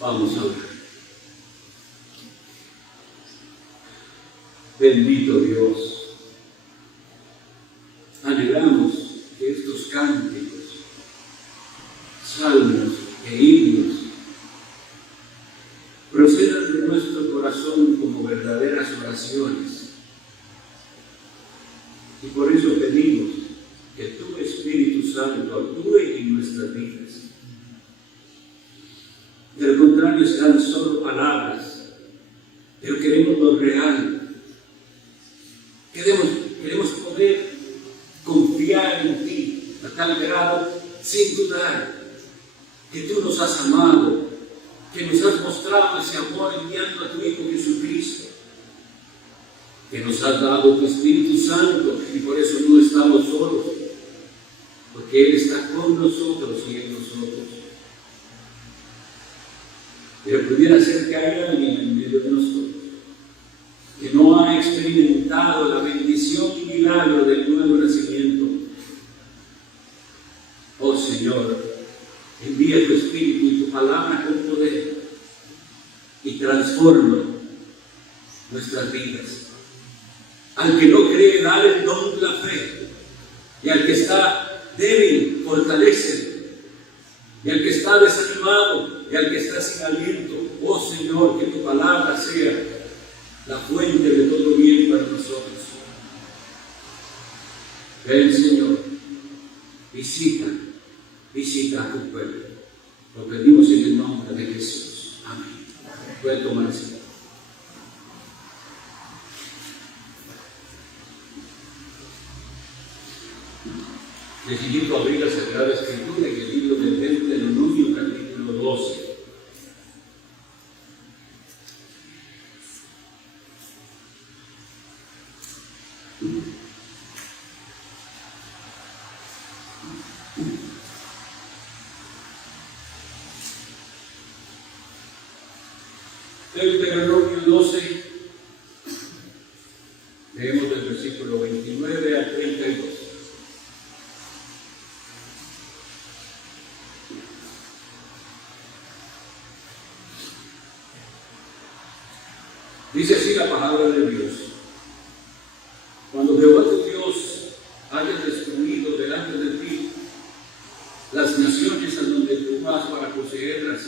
Vamos a orar. Bendito Dios, anhelamos que estos cánticos, salmos e himnos procedan de nuestro corazón como verdaderas oraciones. Y por eso pedimos que tu Espíritu Santo actúe en nuestras vidas. De lo contrario serán solo palabras, pero queremos lo real. Queremos poder confiar en ti a tal grado, sin dudar, que tú nos has amado, que nos has mostrado ese amor enviando a tu Hijo Jesucristo, que nos has dado tu Espíritu Santo y por eso no estamos solos, porque Él está con nosotros y en nosotros. Pero pudiera ser que haya alguien en medio de nosotros que no ha experimentado la bendición y milagro del nuevo nacimiento. Oh Señor, envía tu Espíritu y tu palabra con poder y transforma nuestras vidas. Al que no cree, dale el don de la fe, y al que está débil, fortalécelo, y al que está desanimado, y al que está sin aliento, oh Señor, que tu palabra sea la fuente de todo bien para nosotros. Ven, Señor, visita a tu pueblo. Lo pedimos en el nombre de Jesús. Amén. Puede tomar asiento. Les invito a abrir la Sagrada Escritura en el libro del Deuteronomio, capítulo 12. Deuteronomio 12, leemos del versículo 29 al 32. Dice así la palabra de Dios: cuando Jehová tu Dios haya destruido delante de ti las naciones a donde tú vas para poseerlas,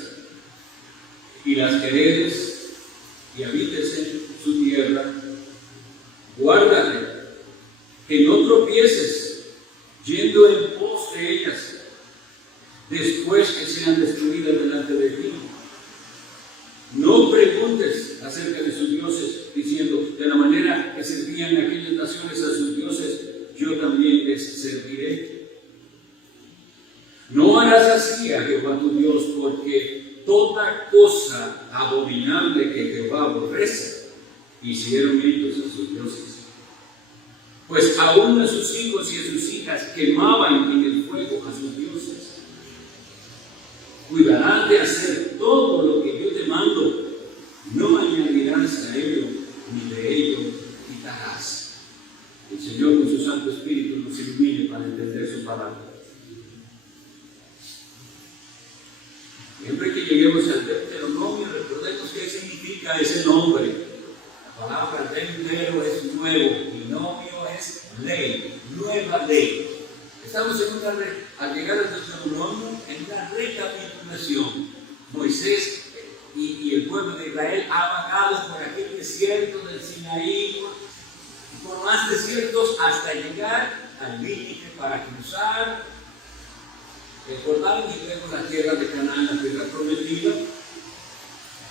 y las que heredes y habites en su tierra, guárdale que no tropieces yendo en pos de ellas después que sean destruidas delante de ti. No preguntes acerca de sus dioses, diciendo: de la manera que servían aquellas naciones a sus dioses, yo también les serviré. No harás así a Jehová tu Dios, porque toda cosa abominable que Jehová aborrece, hicieron ellos a sus dioses. Pues aún a sus hijos y a sus hijas quemaban en el fuego a sus dioses. Cuidarás de hacer todo lo que yo te mando, no añadirás a ello, ni de ello quitarás. El Señor con su Santo Espíritu nos ilumine para entender su palabra. Siempre que lleguemos al Deuteronomio, recordemos qué significa ese nombre. La palabra Deutero es nuevo y nomio es ley, nueva ley. Estamos al llegar al Deuteronomio en una recapitulación. Moisés y el pueblo de Israel ha vagado por aquel desierto del Sinaí, por más desiertos, hasta llegar al límite para cruzar el Jordán y luego la tierra de Canaán, la tierra prometida.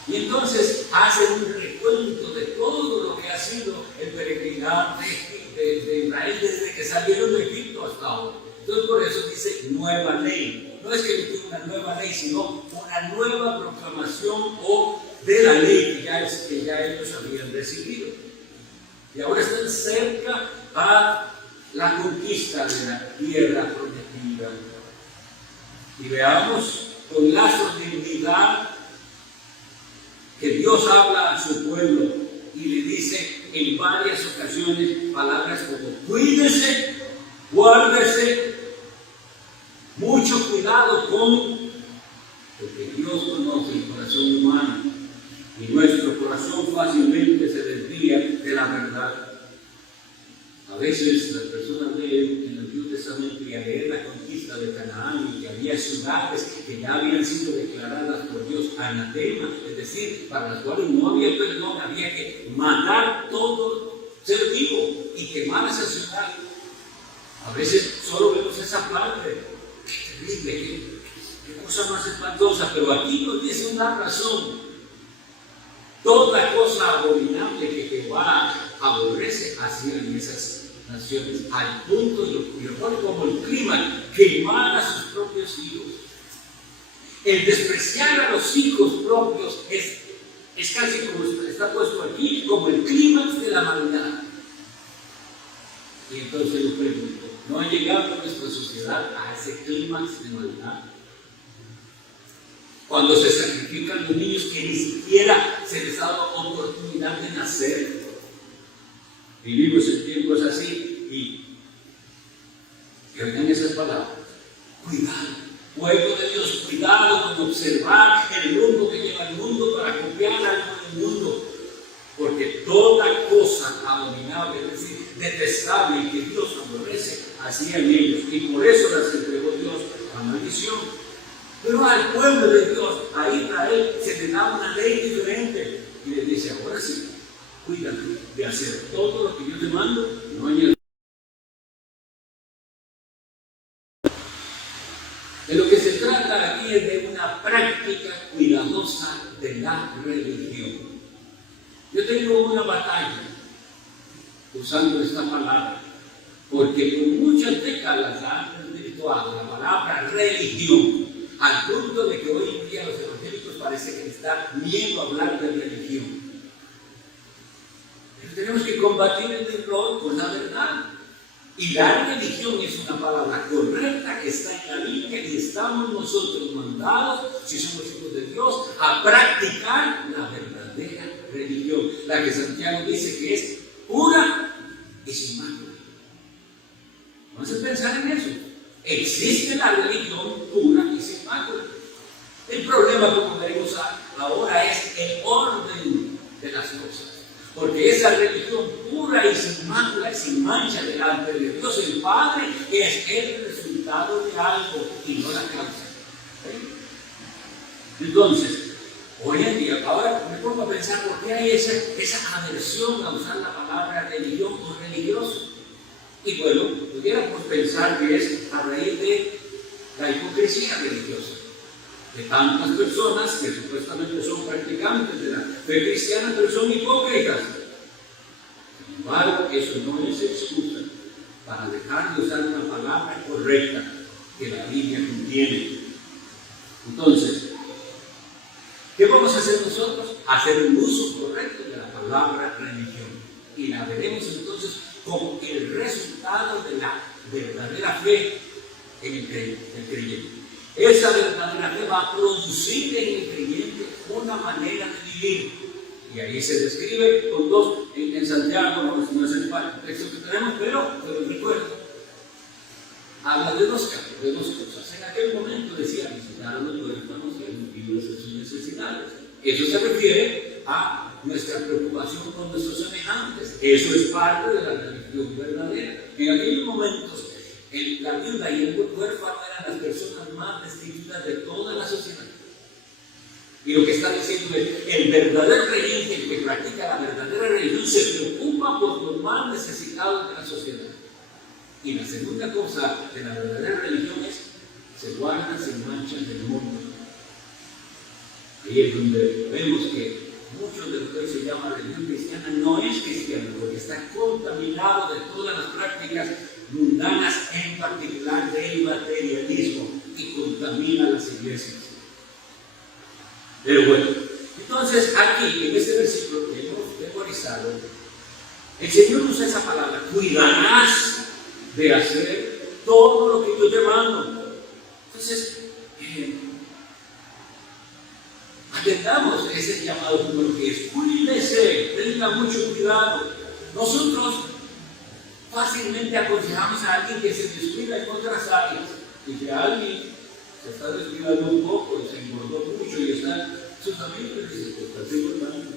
Y entonces hacen un recuento de todo lo que ha sido el peregrinar de Israel desde que salieron de Egipto hasta ahora. Entonces por eso dice nueva ley. No es que tiene una nueva ley, sino una nueva proclamación de la ley que ya ellos habían recibido. Y ahora están cerca a la conquista de la tierra prometida. Y veamos con la solemnidad que Dios habla a su pueblo y le dice en varias ocasiones palabras como: cuídese, guárdese, mucho cuidado con, porque Dios conoce el corazón corazón humano y nuestro corazón fácilmente se desvía de la verdad. A veces las personas leen en el Antiguo Testamento y al leer la conquista de Canaán y que había ciudades que ya habían sido declaradas por Dios anatema, es decir, para las cuales no había perdón, había que matar todo ser vivo y quemar esa ciudad. A veces solo vemos esa parte. Qué terrible, qué cosa más espantosa, pero aquí nos dice una razón. Toda cosa abominable que Jehová aborrece hacían esas naciones, al punto, y lo pone como el clima, quemar a sus propios hijos. El despreciar a los hijos propios es casi como está puesto aquí, como el clímax de la maldad. Y entonces yo pregunto, ¿no ha llegado nuestra sociedad a ese clímax de maldad? Cuando se sacrifican los niños que ni siquiera se les ha dado oportunidad de nacer. Vivimos en tiempos así y que oigan esas palabras. Cuidado, pueblo de Dios, cuidado con observar el rumbo que lleva el mundo para copiar algo del mundo. Porque toda cosa abominable, es decir, detestable que Dios aborrece, hacían ellos. Y por eso las entregó Dios a maldición. Pero al pueblo de Dios, a Israel, se le da una ley diferente. Y le dice, ahora sí, cuídate de hacer todo lo que yo te mando, no añadir. De lo que se trata aquí es de una práctica cuidadosa de la religión. Yo tengo una batalla usando esta palabra, porque por muchas décadas han desvirtuado la palabra religión, al punto de que hoy en día los evangélicos parece que están miedo a hablar de religión. Pero tenemos que combatir el error con la verdad. Y la religión es una palabra correcta que está en la Biblia y estamos nosotros mandados, si somos hijos de Dios, a practicar la verdadera religión, la que Santiago dice que es pura y sin mácula. Vamos a pensar en eso. Existe la religión pura y sin mácula. El problema, como veremos ahora, es el orden de las cosas. Porque esa religión pura y sin mácula y sin mancha delante de Dios el Padre es el resultado de algo y no la causa. Entonces, hoy en día, ahora me pongo a pensar por qué hay esa aversión a usar la palabra religión o religioso. Y bueno, pudiéramos pensar que es a raíz de la hipocresía religiosa de tantas personas que supuestamente son practicantes de la fe cristiana, pero son hipócritas. Sin embargo, eso no es excusa para dejar de usar una palabra correcta que la Biblia contiene. Entonces, ¿qué vamos a hacer nosotros? Hacer un uso correcto de la palabra religión. Y la veremos entonces como el resultado de la verdadera fe en el creyente. Esa verdadera fe va a producir en el creyente una manera de vivir. Y ahí se describe con dos, en Santiago, no es el texto que tenemos, pero recuerdo. Habla de dos cosas. En aquel momento decía visitar a los huérfanos y a los viudos en sus necesidades. Eso se refiere a nuestra preocupación con nuestros semejantes. Eso es parte de la religión verdadera. En aquellos momentos, la viuda y el huérfano eran las personas más destituidas de toda la sociedad. Y lo que está diciendo es, el verdadero creyente, el que practica la verdadera religión, se preocupa por los más necesitados de la sociedad. Y la segunda cosa de la verdadera religión es, se guarda sin mancha del mundo. Ahí es donde vemos que mucho de lo que hoy se llama religión cristiana no es cristiano, porque está contaminado de todas las prácticas mundanas, en particular del materialismo, y contamina las iglesias. Pero bueno, entonces aquí, en este versículo que hemos memorizado, el Señor usa esa palabra, cuidarás de hacer todo lo que yo te mando. Entonces, atendamos ese llamado como que es, cuídese, tenga mucho cuidado. Nosotros fácilmente aconsejamos a alguien que se descuida en otras áreas, y que alguien se está descuidando un poco y se engordó mucho y está, sus sus amigos les dice, pues estás engordando.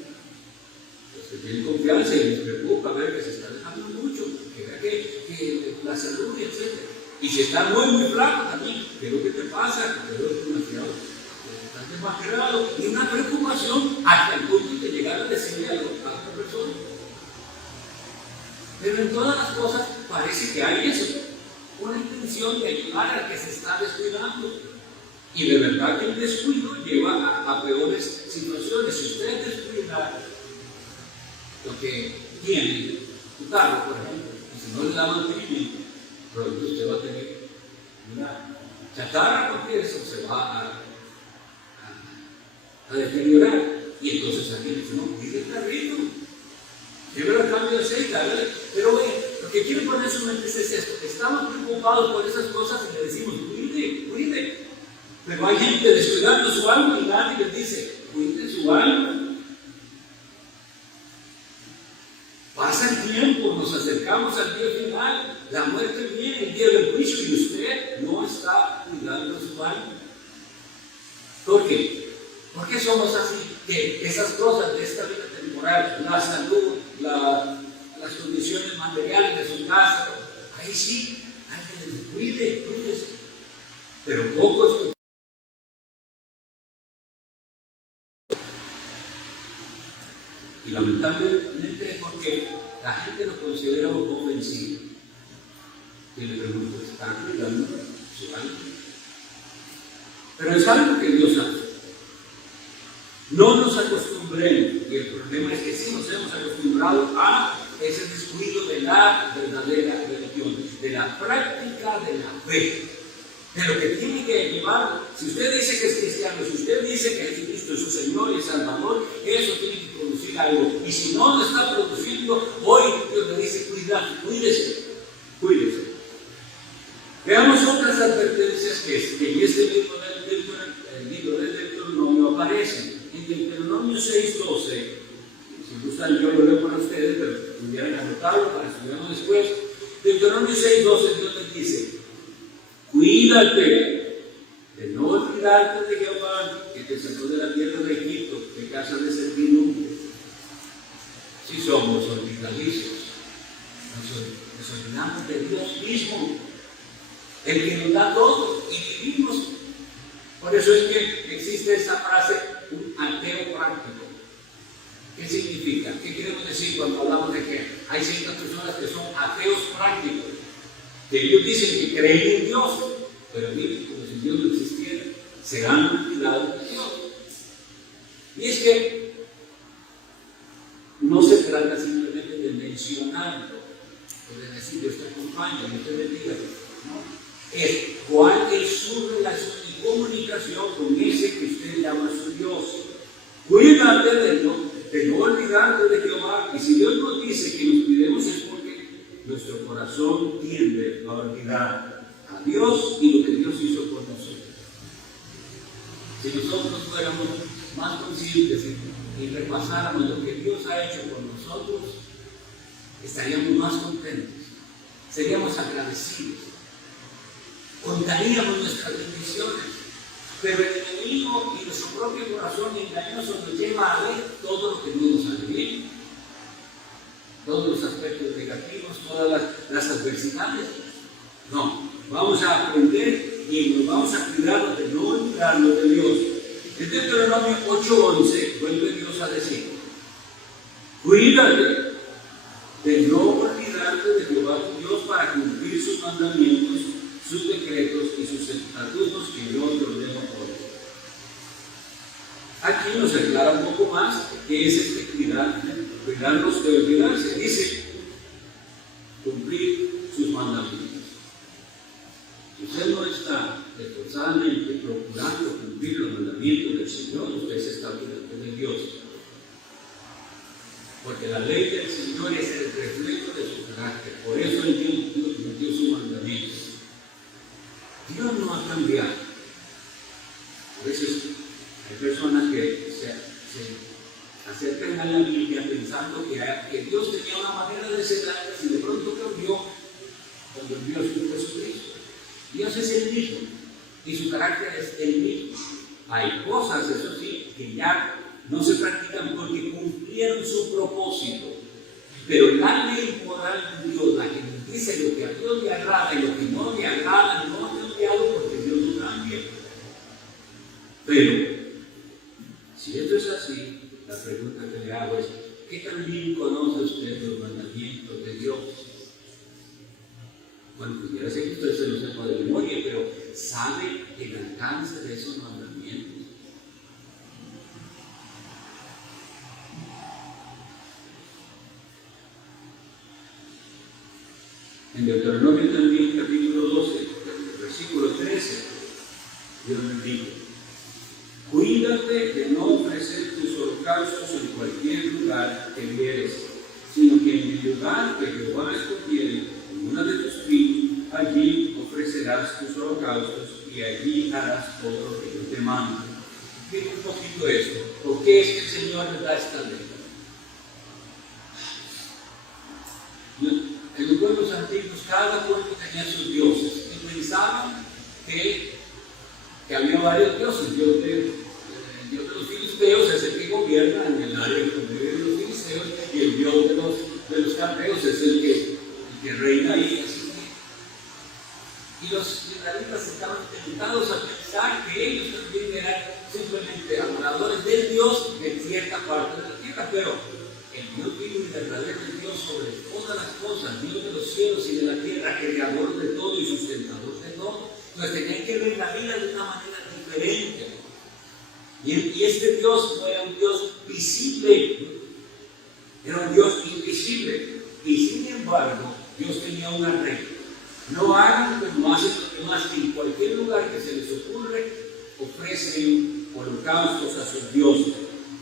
Los que tienen confianza y les preocupa ver que se está dejando mucho, que vea que la salud, etc. Y si está muy flaco también, ¿qué es lo que te pasa? Que te veo demasiado, estás demacrado, y una preocupación hasta el punto de llegar a decirle a otra persona. Pero en todas las cosas parece que hay eso, una intención de ayudar al que se está descuidando. Y de verdad que el descuido lleva a peores situaciones. Si usted descuida lo que tiene, su carro, por ejemplo, y si no le da mantenimiento, pronto usted va a tener una chatarra, porque eso se va a deteriorar. Y entonces alguien dice, no, cuide el carrito, llévelo al cambio de aceite, ¿verdad? Pero bueno, lo que quiero poner en su mente es esto: estamos preocupados por esas cosas y le decimos, cuide. Pero hay gente descuidando su alma y nadie les dice, cuide su alma. Pasa el tiempo, nos acercamos al día final, la muerte viene, el día del juicio, y usted no está cuidando su alma. ¿Por qué? ¿Por qué somos así? Que esas cosas de esta vida temporal, la salud, las condiciones materiales de su casa, ahí sí, alguien les cuídese. Pero pocos. Y lamentablemente es porque la gente lo considera ofensivo. Y le pregunto, ¿está cuidando su alma? Pero es algo que Dios hace. No nos acostumbremos, y el problema es que sí nos hemos acostumbrado a ese descuido de la verdadera religión, de la práctica de la fe, de lo que tiene que llevar. Si usted dice que es cristiano, si usted dice que Jesucristo es su Señor y Salvador, eso tiene que producir algo. Y si no lo está produciendo, hoy Dios le dice, cuídese. Veamos otras advertencias que en este libro del Deuteronomio aparecen. En Deuteronomio 6:12, si gustan yo lo leo para ustedes, pero pudieran anotarlo para estudiarlo después. Deuteronomio 6:12, Dios les dice, cuídate de no olvidarte de Jehová, que te sacó de la tierra de Egipto, de casa de servidumbre. Si somos olvidadizos, nos olvidamos de Dios mismo, el que nos da todo, y vivimos. Por eso es que existe esa frase, un ateo práctico. ¿Qué significa? ¿Qué queremos decir cuando hablamos de que hay ciertas personas que son ateos prácticos? Que ellos dicen que creen en Dios, pero miren, como si Dios no existiera, se han olvidado de Dios. Y es que no se trata simplemente de mencionarlo, o de decir Dios te acompaña, Dios te bendiga, ¿no? Es cuál es su relación y comunicación con ese que usted llama su Dios. Cuídate de no olvidarte de Jehová. Y si Dios nos dice que nos cuidemos es porque nuestro corazón tiende a olvidar a Dios y lo que Dios hizo por nosotros. Si nosotros fuéramos más conscientes y repasáramos lo que Dios ha hecho por nosotros, estaríamos más contentos, seríamos agradecidos, contaríamos nuestras bendiciones. Pero el enemigo y nuestro propio corazón engañoso nos lleva a ver todo lo que no nos sale bien, todos los aspectos negativos, todas las adversidades. No, vamos a aprender y nos vamos a cuidar de no olvidarnos de Dios. En Deuteronomio 8:11 vuelve Dios a decir, cuídate de no olvidarte de Jehová tu Dios para cumplir sus mandamientos, sus decretos y sus estatutos que yo te ordeno hoy. Aquí nos aclara un poco más qué es este cuidarnos de olvidarse. Dice, cumplir sus mandamientos. Si usted no está esforzadamente procurando cumplir los mandamientos del Señor, usted se está olvidando de Dios. Porque la ley del Señor es el reflejo de su carácter. Por eso Él nos dio sus mandamientos. Dios no ha cambiado. A veces hay personas que se acercan a la Biblia pensando que Dios tenía una manera de ser y de pronto cambió cuando envió a su Jesucristo. Dios es el mismo y su carácter es el mismo. Hay cosas, eso sí, que ya no se practican porque cumplieron su propósito. Pero la ley moral de Dios, la que nos dice lo que a Dios le agrada y lo que no le agrada, no ha cambiado porque Dios no cambia. Pero, si esto es así, la pregunta que le hago es, ¿qué tan bien conoce usted los mandamientos de Dios? Bueno, pudiera ser que usted se lo sepa de memoria, pero ¿sabe el alcance de esos mandamientos? En Deuteronomio también, capítulo 12, versículo 13, Dios nos dice: cuídate de no ofrecer tus holocaustos en cualquier lugar que vieres, sino que en el lugar que Jehová escogiere, en una de tus tribus, allí ofrecerás tus holocaustos y allí harás todo lo que yo te mando. Explica un poquito esto. ¿Por qué es que el Señor nos da esta ley? En los pueblos antiguos, cada pueblo tenía sus dioses y pensaban que había varios dioses. Dios de los filisteos es el que gobierna en el área donde viven los filisteos, y el Dios de los caldeos es el que reina ahí. Así que, y los israelitas estaban tentados a pensar que ellos también eran simplemente adoradores del Dios de cierta parte de la tierra, pero el Dios vivo y verdadero es Dios sobre todas las cosas, Dios de los cielos y de la tierra, creador de todo y sustentador de todo. Entonces tenían que ver la vida de una manera diferente. Y este Dios no era un Dios visible, era un Dios invisible. Y sin embargo, Dios tenía una regla: no hagan como hacen los demás, que en cualquier lugar que se les ocurre ofrecen holocaustos a sus dioses.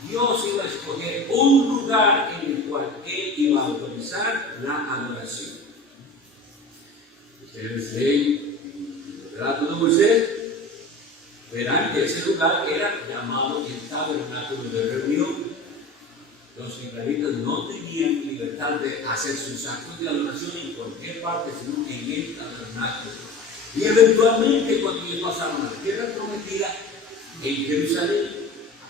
Dios iba a escoger un lugar en el cual Él iba a autorizar la adoración. Ustedes leen el relato de Moisés, verán que ese lugar era llamado el tabernáculo de reunión. Los israelitas no tenían libertad de hacer sus actos de adoración en cualquier parte, sino en el tabernáculo. Y eventualmente, cuando ellos pasaron a la tierra prometida, en Jerusalén,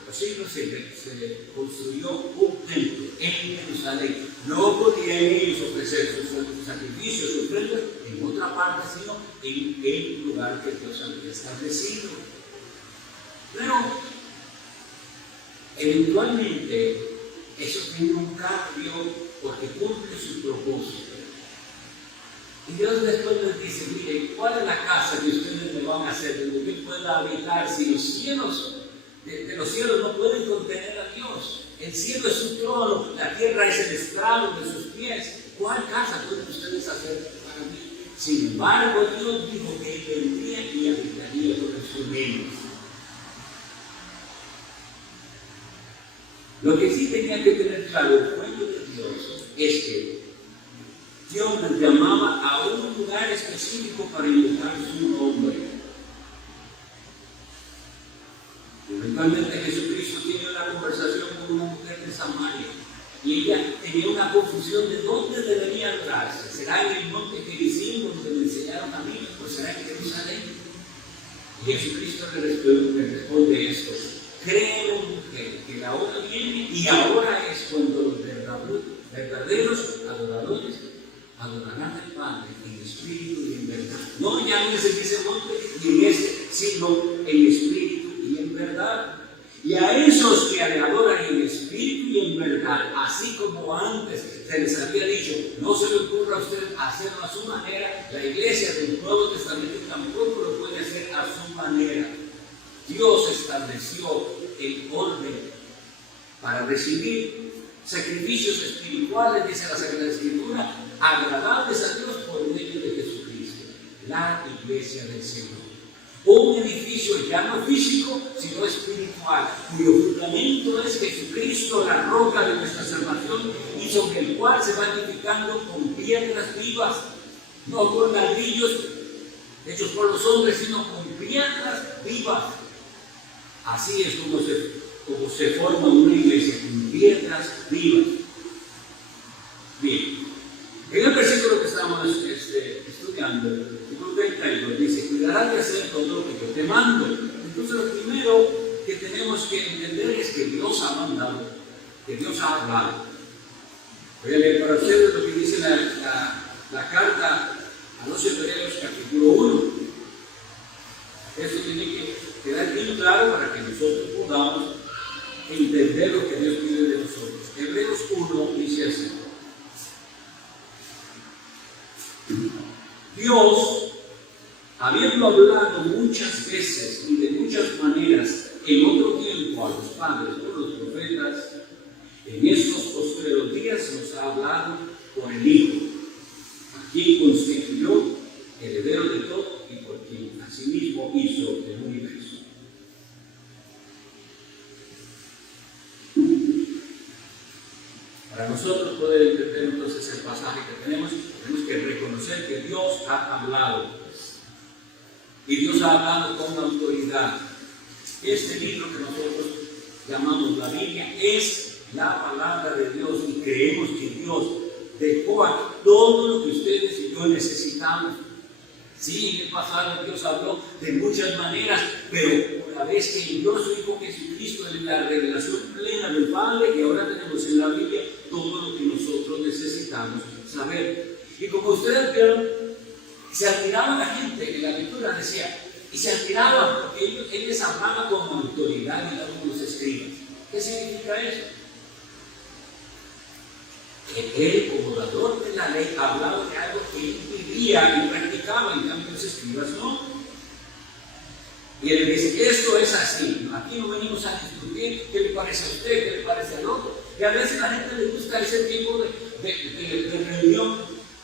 los siglos se construyó un templo en Jerusalén. No podían ellos ofrecer sus sacrificios, sus ofrendas en otra parte, sino en el lugar que Dios había establecido. Pero eventualmente eso tiene un cambio porque cumple su propósito. Y Dios después les dice: mire, ¿cuál es la casa que ustedes me van a hacer donde yo pueda habitar si los cielos de los cielos no pueden contener a Dios? El cielo es su trono, la tierra es el estrado de sus pies. ¿Cuál casa pueden ustedes hacer para mí? Sin embargo, Dios dijo que Él vendría y habitaría con sus bienes. Lo que sí tenía que tener claro el pueblo de Dios es que Dios nos llamaba a un lugar específico para invocar su nombre. Eventualmente Jesucristo tiene una conversación con una mujer de Samaria y ella tenía una confusión de dónde debería adorarse. ¿Será en el monte Gerizim donde me enseñaron a mí, o será en Jerusalén? Y Jesucristo le responde esto: créeme, mujer, que la hora viene y ahora es cuando los verdaderos adoradores adorarán al Padre en espíritu y en verdad. No ya en ese monte ni en ese, sino en espíritu y en verdad. Y a esos que le adoran en espíritu y en verdad, así como antes se les había dicho, no se le ocurra a usted hacerlo a su manera, la iglesia del Nuevo Testamento tampoco lo puede hacer a su manera. Dios estableció el orden para recibir sacrificios espirituales, dice la Sagrada Escritura, agradables a Dios por medio de Jesucristo, la iglesia del Señor. Un edificio ya no físico, sino espiritual, cuyo fundamento es Jesucristo, la roca de nuestra salvación, y sobre el cual se va edificando con piedras vivas, no con ladrillos hechos por los hombres, sino con piedras vivas. Así es como se forma una iglesia, con piedras vivas. Bien, en el versículo que estamos estudiando, el 32 dice: cuidarás de hacer todo lo que yo te mando. Entonces, lo primero que tenemos que entender es que Dios ha mandado, que Dios ha hablado. Voy a leer para ustedes lo que dice la carta a los Hebreos, capítulo 1. Eso tiene que quedar bien claro para que nosotros podamos entender lo que Dios pide de nosotros. Hebreos 1 dice así: Dios, habiendo hablado muchas veces y de muchas maneras en otro tiempo a los padres por los profetas, en estos postreros días nos ha hablado por el Hijo, a quien constituyó heredero de todo y por quien asimismo hizo el universo. Para nosotros poder entender entonces el pasaje que tenemos que reconocer que Dios ha hablado. Y Dios ha hablado con autoridad. Este libro que nosotros llamamos la Biblia es la palabra de Dios y creemos que Dios dejó aquí todo lo que ustedes y yo necesitamos. Sí, en el pasado Dios habló de muchas maneras, pero una vez que envió a su Hijo Jesucristo en la revelación plena del Padre, y ahora tenemos en la Biblia todo lo que nosotros necesitamos saber. Y como ustedes vieron, se admiraba la gente en la lectura, decía, y se admiraban porque él les hablaba con autoridad y no como los escribas. ¿Qué significa eso? Que él, como dador de la ley, hablaba de algo que él vivía y practicaba, en cambio los escribas no. Y él dice, esto es así, aquí no venimos a discutir qué le parece a usted, qué le parece al otro. Y a veces a la gente le gusta ese tipo de reunión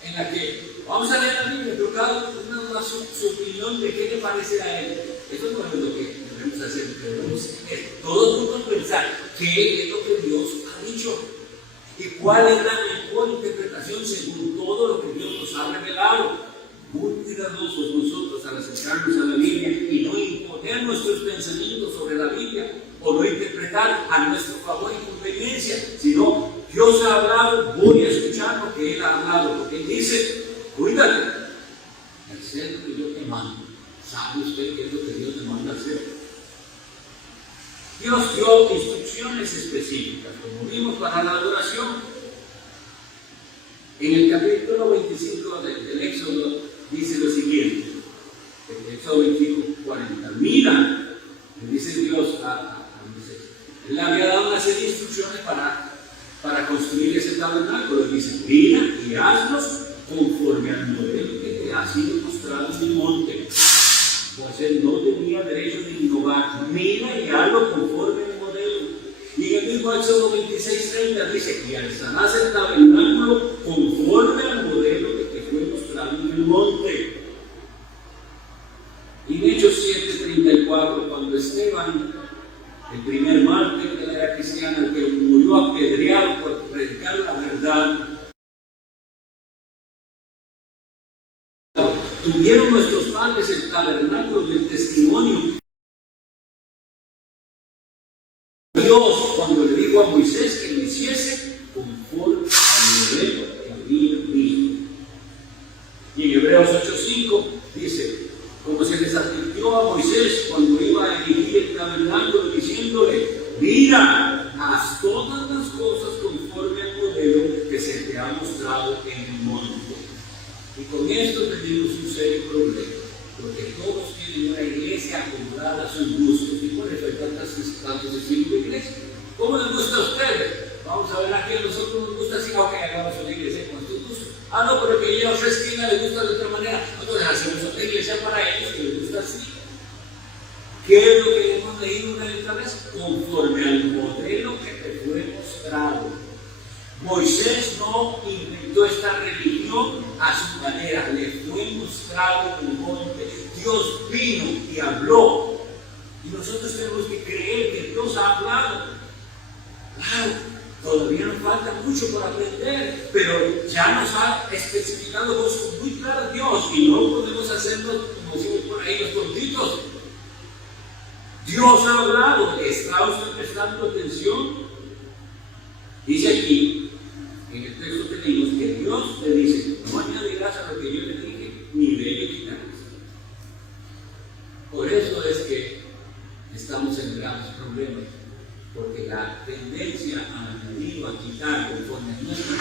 en la que vamos a leer la Biblia, pero cada uno da su opinión de qué le parece a él. Eso no es lo que debemos hacer, debemos todos juntos pensar qué es lo que Dios ha dicho y cuál es la mejor interpretación según todo lo que Dios nos ha revelado. Muy cuidadosos nosotros al acercarnos a la Biblia y no imponer nuestros pensamientos sobre la Biblia o no interpretar a nuestro favor y conveniencia, sino Dios ha hablado, voy a escuchar lo que Él ha hablado, porque Él dice, cuídate, hacer lo que yo te mando. ¿Sabe usted qué es lo que Dios te manda hacer? Dios dio instrucciones específicas, como vimos para la adoración. En el capítulo 25 del Éxodo dice lo siguiente, el Éxodo 25:40, mira, le dice Dios a Moisés, Él le había dado una serie de instrucciones para construir ese tabernáculo, y dice, mira y hazlos conforme al modelo que te ha sido mostrado en el monte. Pues él no tenía derecho de innovar, mira y hazlo conforme al modelo. Y en el mismo Éxodo 26:30 dice, y alzarás el tabernáculo conforme al modelo que te fue mostrado en el monte. Y en Hechos 7:34, cuando Esteban, el primer mártir de la era cristiana, que murió apedreado por predicar la verdad, tuvieron nuestros padres el tabernáculo del testimonio. Dios, cuando le dijo a Moisés que lo hiciese conforme al modelo que había visto. Y en Hebreos 8:5 dice, como se les advirtió a Moisés cuando iba a erigir el tabernáculo, diciéndole, mira, haz todas las cosas conforme al modelo que se te ha mostrado en el monte. Y con esto tenemos un serio problema, porque todos tienen una iglesia acomodada a sus gustos, y por eso hay tantos estilos de iglesia. ¿Cómo les gusta a ustedes? Vamos a ver aquí, a nosotros nos gusta así, ok, hagamos una iglesia con tus gustos. Ah, no, pero que a otra esquina les gusta de otra manera, entonces hacemos otra iglesia para ellos que les gusta así. ¿Qué es lo que hemos leído una y otra vez? Conforme al modelo que te fue mostrado. Moisés no inventó esta religión a su manera, le fue mostrado en el monte. Dios vino y habló. Y nosotros tenemos que creer que Dios ha hablado. Claro, todavía nos falta mucho por aprender, pero ya nos ha especificado cosas muy claras Dios y no podemos hacernos, como decimos por ahí, los tontitos. Dios ha hablado, ¿está usted prestando atención? Dice aquí, en el texto que leímos, que Dios le dice, no añadirás a lo que yo le dije, ni de ello quitarás. Por eso es que estamos en graves porque la tendencia a añadir o a quitar conforme a nuestra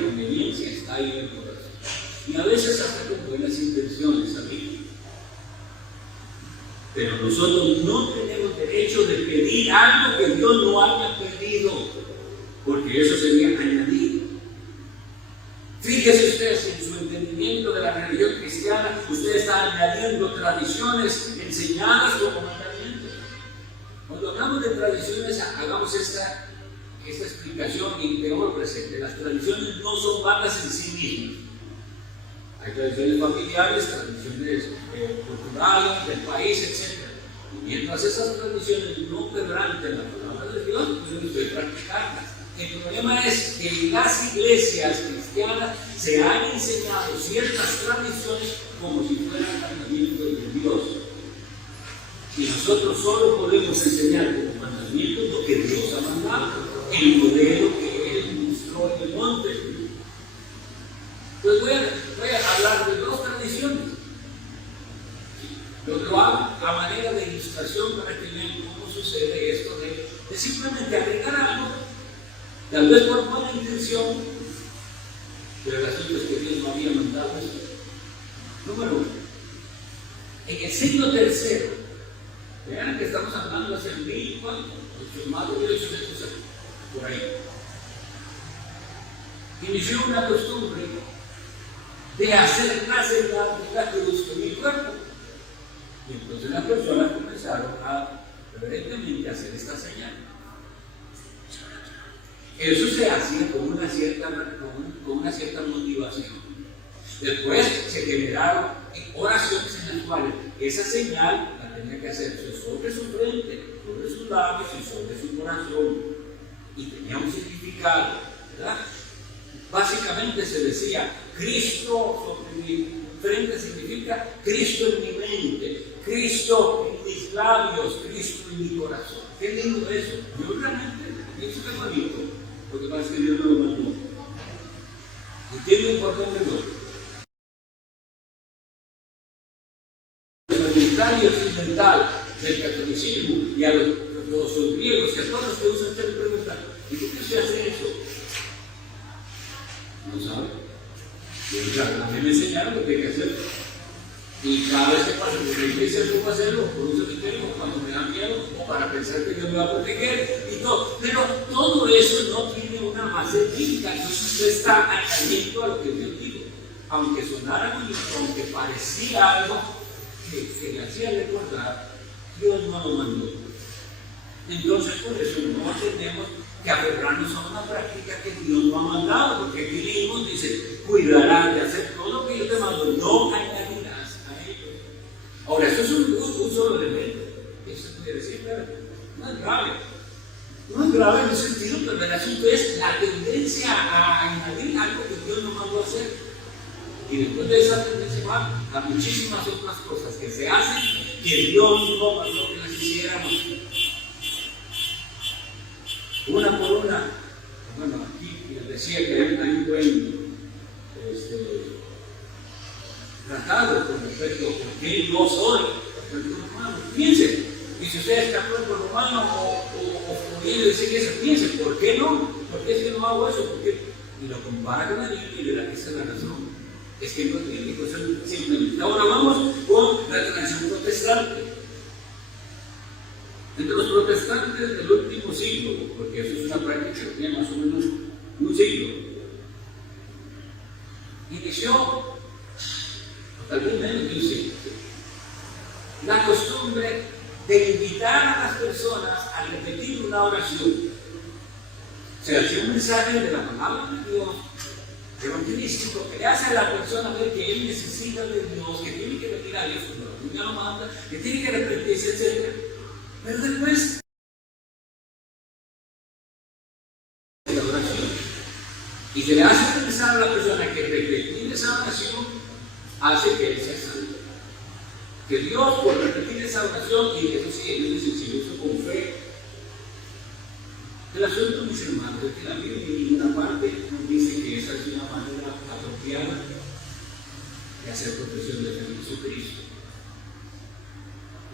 conveniencia está ahí en el corazón. Y a veces hasta con buenas intenciones, amigos. Pero nosotros no tenemos derecho de pedir algo que Dios no haya pedido, porque eso sería añadir. Fíjese usted si en su entendimiento de la religión cristiana usted está añadiendo tradiciones enseñadas como mandamientos. Cuando hablamos de tradiciones, hagamos esta explicación y tengamos presente. Las tradiciones no son vanas en sí mismas. Hay tradiciones familiares, tradiciones culturales, del país, etc. Y mientras esas tradiciones no quebranten la palabra de Dios, yo estoy practicándolas. El problema es que en las iglesias cristianas se han enseñado ciertas tradiciones como si fueran mandamientos de Dios. Y nosotros solo podemos enseñar como mandamientos lo que Dios ha mandado, el modelo que Él mostró en el monte. Entonces voy a hablar de dos tradiciones. Lo hago a manera de ilustración para que vean cómo sucede esto de simplemente agregar algo, tal vez por buena intención, pero el asunto es que Dios no había mandado eso. Número uno, en el siglo tercero, vean que estamos hablando hace 1800, más de 1800 años, por ahí, inició una costumbre de hacer la señal de la cruz con el cuerpo. Y entonces las personas comenzaron a reverentemente hacer esta señal. Eso se hacía con una cierta motivación. Después se generaron oraciones en las cuales esa señal la tenía que hacerse sobre su frente, sobre sus labios y sobre su corazón. Y tenía un significado, ¿verdad? Básicamente se decía, Cristo sobre mi frente significa Cristo en mi mente, Cristo en mis labios, Cristo en mi corazón. Qué lindo eso. Yo realmente pienso que es bonito, porque parece que Dios no lo mandó. ¿Entienden por dónde voy? El oriental y occidental del catolicismo y a los griegos y a todos los que usan el preguntan, ¿y por qué se hace eso? No sabe. A mí me enseñaron lo que hay que hacer. Y cada vez que paso por la iglesia, ¿cómo hacerlo? Por un cementerio, cuando me da miedo, o para pensar que Dios me va a proteger y todo. Pero todo eso no tiene una base bíblica. Entonces usted está añadiendo a lo que Dios dijo. Aunque sonara bonito, aunque parecía algo que le hacía recordar, Dios no lo mandó. Entonces, por eso no tenemos que aferrarnos a una práctica que Dios no ha mandado, porque aquí leímos, dice, cuidarás de hacer todo lo que yo te mando, no añadirás a ello. Ahora, eso es un solo elemento. Eso quiere decir, pero no es grave. No es grave en ese sentido, pero el asunto es la tendencia a añadir algo que Dios no mandó a hacer. Y después de esa tendencia va a muchísimas otras cosas que se hacen que Dios no mandó que las hiciéramos. Una por una. Bueno, aquí les decía que hay un buen tratado con respecto a por qué no soy romano. Piensen, y si usted está cuerpo romano o viene a decir eso, piensen, ¿por qué no? ¿Por qué es que no hago eso? ¿Por qué? Y lo compara con la Biblia y verá que esa es la razón. Es que no es bíblico, eso es simplemente. Ahora vamos con la tradición protestante. Entre los protestantes del último siglo, porque eso es una práctica que tiene más o menos un siglo, inició, o tal vez menos de un siglo, la costumbre de invitar a las personas a repetir una oración. Se hacía un mensaje de la palabra de Dios, evangelístico, que le hace a la persona ver que él necesita de Dios, que tiene que venir a Dios cuando la Biblia lo manda, que tiene que arrepentirse, etc. Pero después de la oración, y se le hace pensar a la persona que repetir esa oración hace que él sea santo. Que Dios, por repetir esa oración, y eso sí, ellos dicen, si lo hizo con fe. El asunto, mis hermanos, es que la Biblia en ninguna parte nos dice que esa es una manera apropiada de hacer profesión de fe en Jesucristo.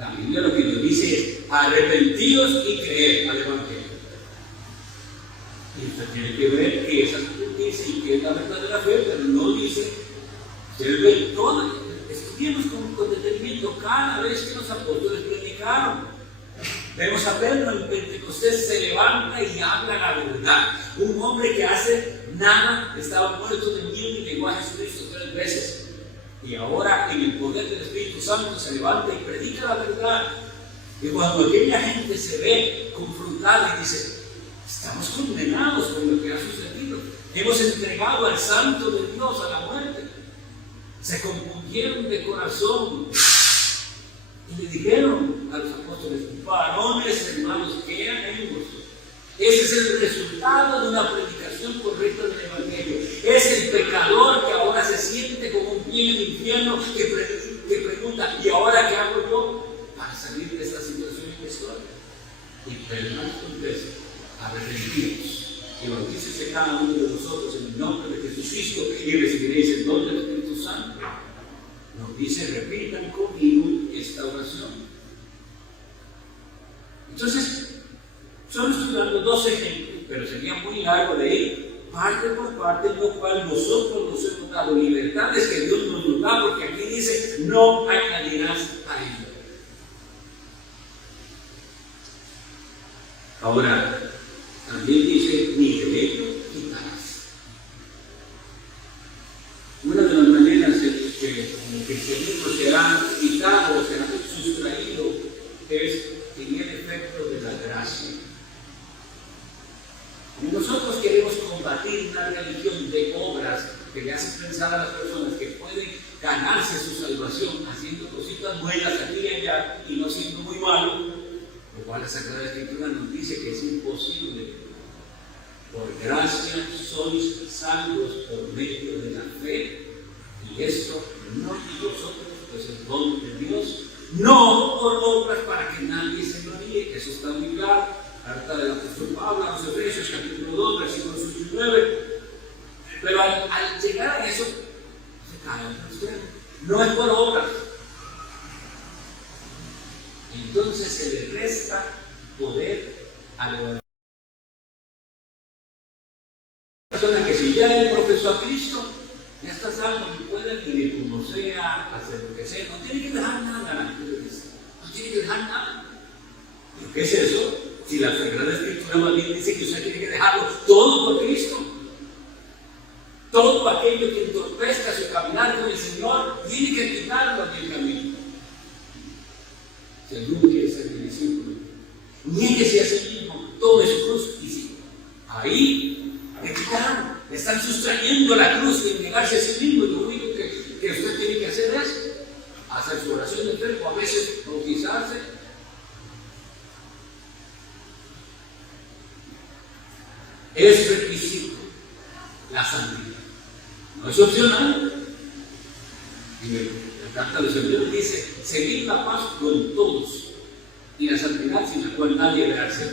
La Biblia lo que nos dice es arrepentíos y creer al Evangelio. Y usted tiene que ver qué es arrepentirse y qué es la verdadera fe, pero no dice, ustedes ven todo, estudiemos con detenimiento cada vez que los apóstoles predicaron. Vemos a Pedro en Pentecostés, se levanta y habla la verdad. Un hombre que hace nada, estaba muerto de miedo y negó a Jesucristo 3 veces. Y ahora en el poder del Espíritu Santo se levanta y predica la verdad. Y cuando aquella gente se ve confrontada y dice, estamos condenados por lo que ha sucedido, hemos entregado al Santo de Dios a la muerte, se compungieron de corazón y le dijeron a los apóstoles, varones hermanos, ¿qué haremos? Ese es el resultado de una predicación correcta del Evangelio. Es el pecador que ahora se siente como un pie en el infierno, que pregunta, ¿y ahora qué hago yo para salir de esta situación en que estoy? Y Pedro nos contesta, arrepentidos y bautícese cada uno de vosotros en el nombre de Jesucristo y recibiréis el don del Espíritu Santo. Nos dice, repitan conmigo esta oración. Entonces, solo estoy dando 2 ejemplos, pero sería muy largo de ir parte por parte, en lo cual nosotros nos hemos dado libertades que Dios nos da, porque aquí dice, no añadirás a ello. Ahora, también dice, ni de ello quitarás. Una de las maneras en que el cristianismo será quitado o será sustraído es en el efecto de la gracia. Nosotros queremos combatir una religión de obras que le hace pensar a las personas que pueden ganarse su salvación haciendo cositas buenas aquí y allá y no siendo muy malos, lo cual la Sagrada Escritura nos dice que es imposible. Por gracia sois salvos por medio de la fe, y esto no de vosotros, pues es don de Dios, no por obras para que nadie se gloríe. Eso está muy claro. Carta del apóstol Pablo a los Efesios, capítulo 2, versículos 8 y 9. Pero al llegar a eso, se cae el cristiano. No es por obras. Entonces se le resta poder al evangelio. Una persona que si ya él profesó a Cristo, ya está salvo y puede vivir como sea, hacer lo que sea. No tiene que dejar nada. No tiene que dejar nada. ¿Y qué es eso? Si la Sagrada Escritura más bien dice que usted tiene que dejarlo todo por Cristo. Todo aquello que entorpezca su caminar con el Señor, tiene que quitarlo del camino. Si alguno quiere ser mi discípulo, niéguese a sí mismo, tome su cruz y siga. Ahí le quitaron, le están sustrayendo la cruz y negarse a sí mismo. Y lo único que usted tiene que hacer es hacer su oración de fe, o a veces bautizarse. Es requisito la santidad, no es opcional. Y la carta de los Hebreos dice, seguid la paz con todos y la santidad sin la cual nadie verá al Señor.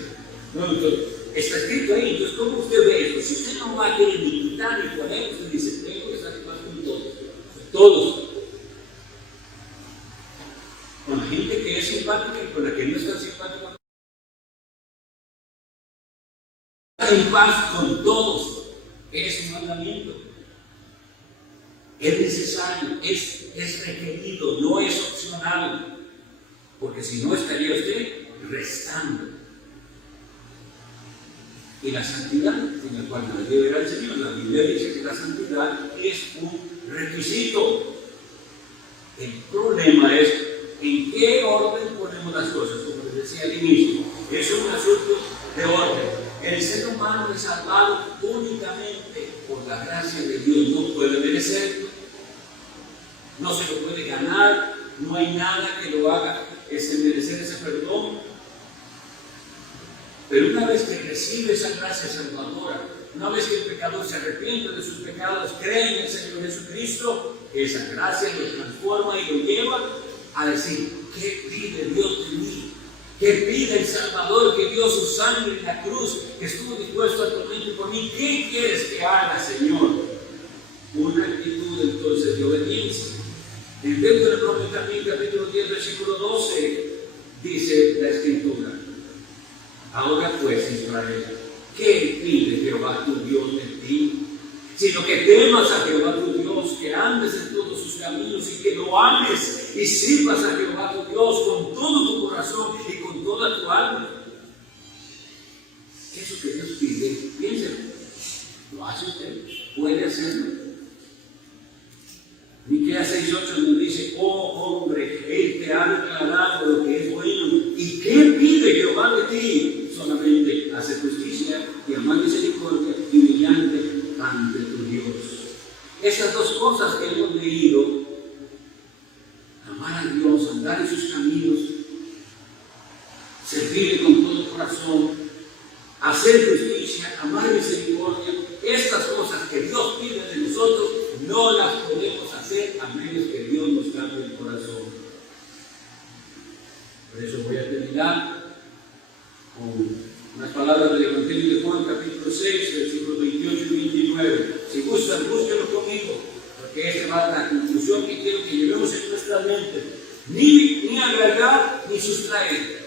No, entonces, está escrito ahí. Entonces, ¿cómo usted ve esto? Si usted no va a querer ni quitar ni poner, usted dice, tengo que estar en paz con todos. Todos. Con la gente que es simpática y con la que no es tan simpática. En paz con todos, es un mandamiento, es necesario, es requerido, no es opcional, porque si no estaría usted restando. Y la santidad, sin la cual nadie verá al Señor, la Biblia dice que la santidad es un requisito. El problema es en qué orden ponemos las cosas, como les decía al inicio, es un asunto de orden. El ser humano es salvado únicamente por la gracia de Dios, no puede merecerlo, no se lo puede ganar, no hay nada que lo haga merecer ese perdón. Pero una vez que recibe esa gracia salvadora, una vez que el pecador se arrepiente de sus pecados, cree en el Señor Jesucristo, esa gracia lo transforma y lo lleva a decir, ¿qué pide Dios de mí? ¿Qué pide el Salvador que dio su sangre en la cruz, que estuvo dispuesto a tormento por mí? ¿Qué quieres que haga, Señor? Una actitud entonces de obediencia. En Deuteronomio también, capítulo 10, versículo 12, dice la Escritura: ahora pues, Israel, ¿qué pide Jehová tu Dios de ti? Sino que temas a Jehová tu Dios, que andes en todos sus caminos y que lo ames y sirvas a Jehová tu Dios con todo tu corazón y con toda tu alma. Eso que Dios pide, piénselo. ¿Lo hace usted? ¿Puede hacerlo? Miqueas 6:8 nos dice: oh hombre, Él te ha declarado lo que es bueno. ¿Y qué pide Jehová de ti? Solamente hacer justicia y amar misericordia y humillante ante tu Dios. Esas dos cosas que hemos leído, amar a Dios, andar en sus caminos, servirle con todo el corazón, hacer justicia, amar misericordia, estas cosas que Dios pide de nosotros, no las podemos hacer a menos que Dios nos cambie el corazón. Por eso voy a terminar con unas palabras del Evangelio de Juan, capítulo 6, versículos 28 y 29. Si gustan, búsquenlo conmigo, porque esa va a la conclusión que quiero que llevemos en nuestra mente. Ni agregar ni sustraer.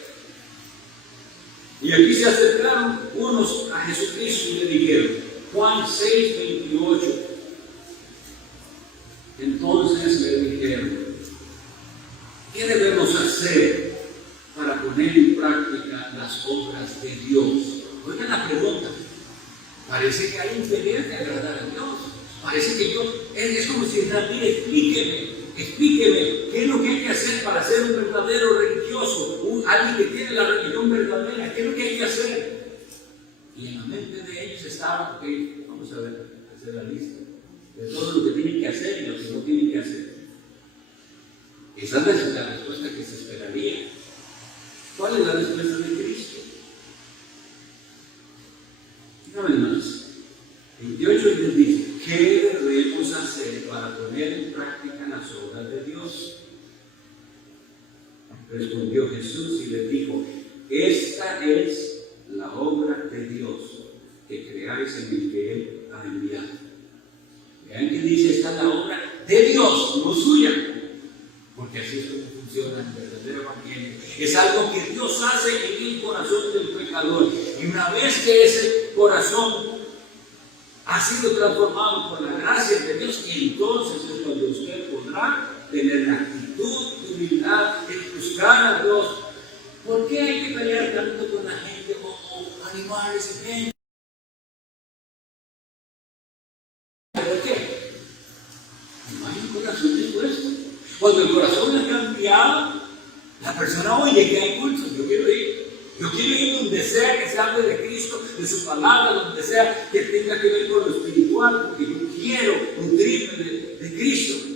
Y aquí se acercaron unos a Jesucristo y le dijeron, Juan 6, 28. Entonces le dijeron: ¿qué debemos hacer para poner en práctica las obras de Dios? Oigan la pregunta. Parece que hay interés de agradar a Dios. Parece que Dios, es como si David, explíqueme qué es lo que hay que hacer para ser un verdadero religioso, alguien que tiene la religión verdadera, qué es lo que hay que hacer. Y en la mente de ellos estaba, vamos a ver, hacer la lista de todo lo que tienen que hacer y lo que no tienen que hacer. Esa es la respuesta que se esperaría. ¿Cuál es la respuesta de Cristo? Una vez más, 28 les dice: ¿qué debemos hacer para poner en práctica las obras de Dios? Respondió Jesús y les dijo: esta es la obra de Dios, que creáis en el que Él ha enviado. Vean que dice: esta es la obra de Dios, no suya, porque así es como funciona el verdadero evangelio. Es algo que Dios hace en el corazón del pecador, y una vez que ese corazón ha sido transformado por la gracia de Dios, y entonces es cuando usted podrá tener la actitud de humildad de buscar a Dios. ¿Por qué hay que pelear tanto con la gente o animar a esa gente? ¿Por qué? No hay un corazón dispuesto. Cuando el corazón es cambiado, la persona oye que hay cultos, yo quiero ir. Yo quiero ir donde sea que se hable de Cristo, de su palabra, donde sea que tenga que ver con lo espiritual, porque yo quiero nutrirme de Cristo.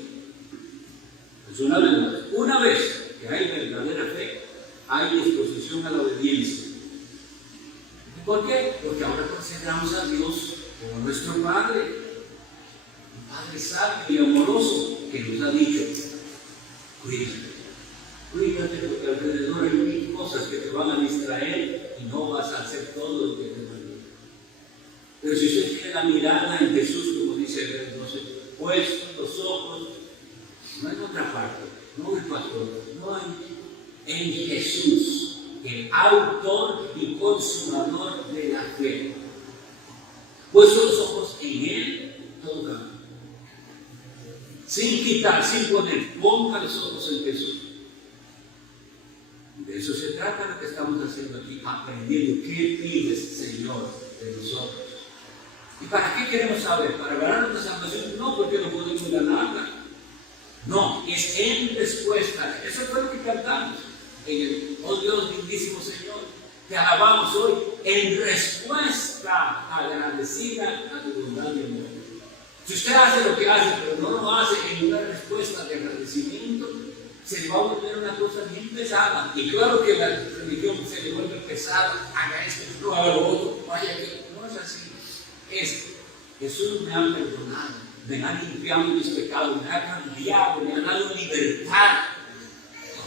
Personalmente, una vez que hay verdadera fe, hay disposición a la obediencia. ¿Por qué? Porque ahora consideramos a Dios como nuestro Padre, un Padre sabio y amoroso, que nos ha dicho: cuídate, porque alrededor hay mil cosas que te van a distraer y no vas a hacer todo lo que te mando. Pero si usted tiene la mirada en Jesús, como dice el 12, puestos los ojos, no en otra parte, no en el pastor, no en Jesús, el autor y consumador de la fe. Puestos los ojos en Él, todo cambia. Sin quitar, sin poner, ponga los ojos en Jesús. De eso se trata lo que estamos haciendo aquí, aprendiendo qué pides, Señor, de nosotros. ¿Y para qué queremos saber? ¿Para ganar nuestra salvación? No, porque no podemos ganarla. No, es en respuesta. Eso fue lo que cantamos en el Oh Dios, lindísimo Señor. Te alabamos hoy en respuesta agradecida a tu bondad y amor. Si usted hace lo que hace, pero no lo hace en una respuesta de agradecimiento, se le va a volver una cosa bien pesada. Y claro que la religión se le vuelve pesada: haga esto, no haga lo otro, vaya que no es así. Jesús me ha perdonado, me ha limpiado mis pecados, me ha cambiado, me ha dado libertad.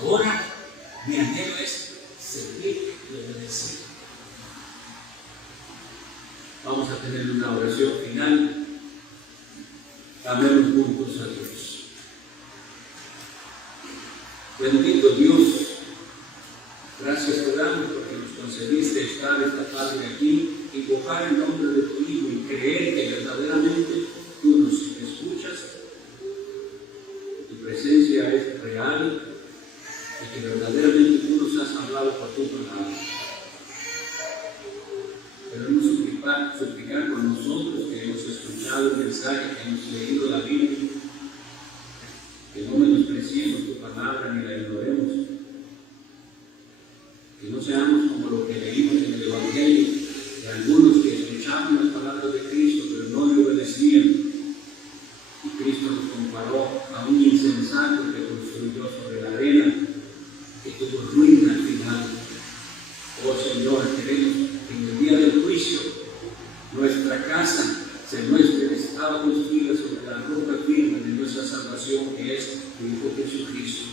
Ahora mi anhelo es servir y obedecer. Vamos a tener una oración final. Amemos juntos a Dios. Bendito Dios, tratar de aquí, invocar el nombre de tu Hijo y creer que verdaderamente tú nos escuchas, tu presencia es real y que verdaderamente tú nos has hablado por tu palabra. Queremos suplicar con nosotros que hemos escuchado el mensaje, que hemos leído la Biblia, que no menospreciemos tu palabra ni la ignoremos, que no seamos como lo que leímos en el Evangelio, de algunos que escuchaban las palabras de Cristo, pero no le obedecían. Y Cristo nos comparó a un insensato que construyó sobre la arena, que tuvo ruina al final. Oh Señor, queremos que en el día del juicio nuestra casa se muestre que estaba construida sobre la roca firme de nuestra salvación, que es tu Hijo Jesucristo.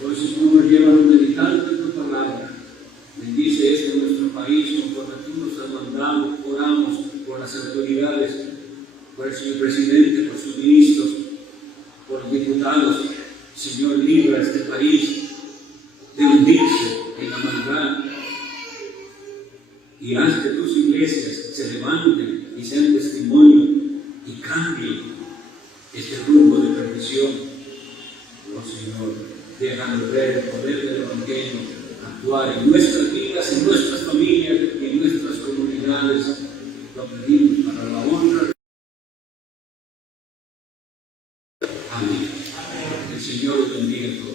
Por eso tú nos llevas a meditar en tu palabra. Bendice este nuestro país conforme tú nos has mandado. Oramos por las autoridades, por el señor presidente, por sus ministros, por los diputados. Señor, libra a este país de hundirse en la maldad y haz que tus iglesias se levanten y sean testimonio y cambien este rumbo de perdición. Oh Señor, déjanos ver el poder del Evangelio actuar en nuestras vidas, en nuestras familias y en nuestras comunidades. Lo pedimos para la honra. Amén. El Señor los bendiga.